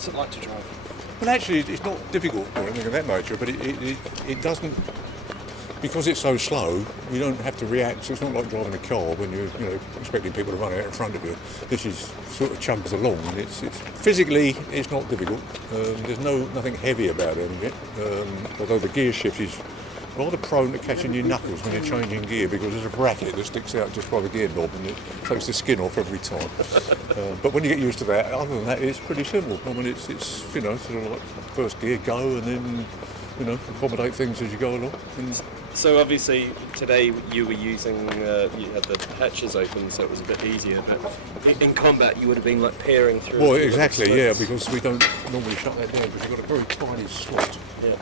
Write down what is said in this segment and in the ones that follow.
What's it like to drive? Well, actually, it's not difficult or anything of that nature, but it doesn't, because it's so slow, you don't have to react. So it's not like driving a car when you're expecting people to run out in front of you. This is sort of chugs along, and it's physically it's not difficult. There's nothing heavy about it, although the gear shift is rather prone to catching your knuckles when you're changing gear, because there's a bracket that sticks out just by the gear knob and it takes the skin off every time. But when you get used to that, other than that, it's pretty simple. I mean, it's sort of like first gear, go, and then accommodate things as you go along. So obviously today you were using, you had the hatches open, so it was a bit easier, but in combat you would have been like peering through. Well, exactly, yeah, because we don't normally shut that down because you've got a very tiny slot. Yeah.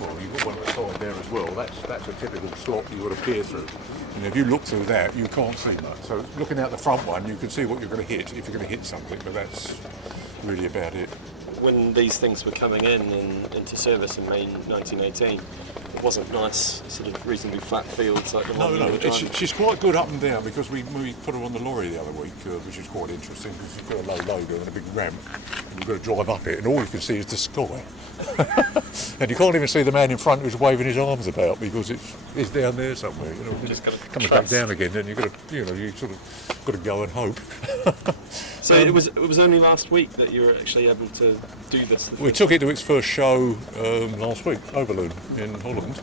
Well, you've got one at the side there as well. That's a typical slot you've got to peer through. And if you look through that, you can't see much. So looking out the front one, you can see what you're going to hit, if you're going to hit something, but that's really about it. When these things were coming into service in May 1918, it wasn't nice, sort of reasonably flat fields like the one you were driving. She's quite good up and down, because we put her on the lorry the other week, which is quite interesting, because you've got a low loader and a big ramp, and you've got to drive up it, and all you can see is the sky. And you can't even see the man in front who's waving his arms about, because it's down there somewhere. Just gotta coming trust. back down again, then you've got to, you sort of got to go and hope. So it was only last week that you were actually able to do this. We took it to its first show last week, Overloon in Holland,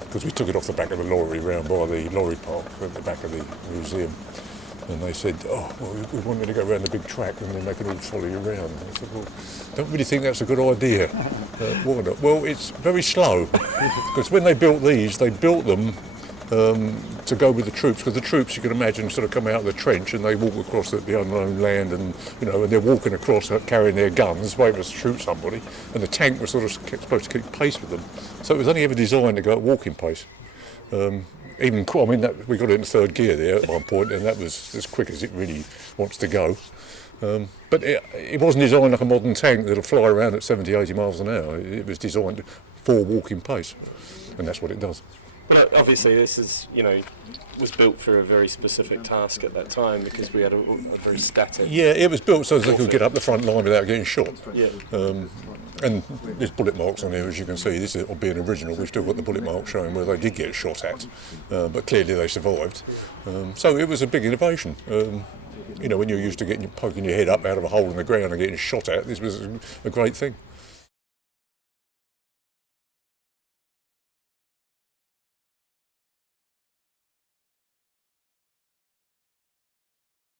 because we took it off the back of the lorry round by the lorry park at the back of the museum. And they said, we want you to go around the big track and then they can all follow you around. I said, well, don't really think that's a good idea. Why not? Well, it's very slow, because when they built these, they built them to go with the troops, because the troops, you can imagine, sort of come out of the trench and they walk across the unknown land, and and they're walking across carrying their guns, waiting to shoot somebody, and the tank was sort of supposed to keep pace with them. So it was only ever designed to go at walking pace. We got it in third gear there at one point, and that was as quick as it really wants to go. But it wasn't designed like a modern tank that'll fly around at 70, 80 miles an hour. It was designed for walking pace, and that's what it does. But obviously this is, was built for a very specific task at that time, because we had a very static... Yeah, it was built so that they could get up the front line without getting shot. Yeah. And there's bullet marks on here, as you can see. This will be an original. We've still got the bullet marks showing where they did get shot at, but clearly they survived. So it was a big innovation. When you're used to poking your head up out of a hole in the ground and getting shot at, this was a great thing.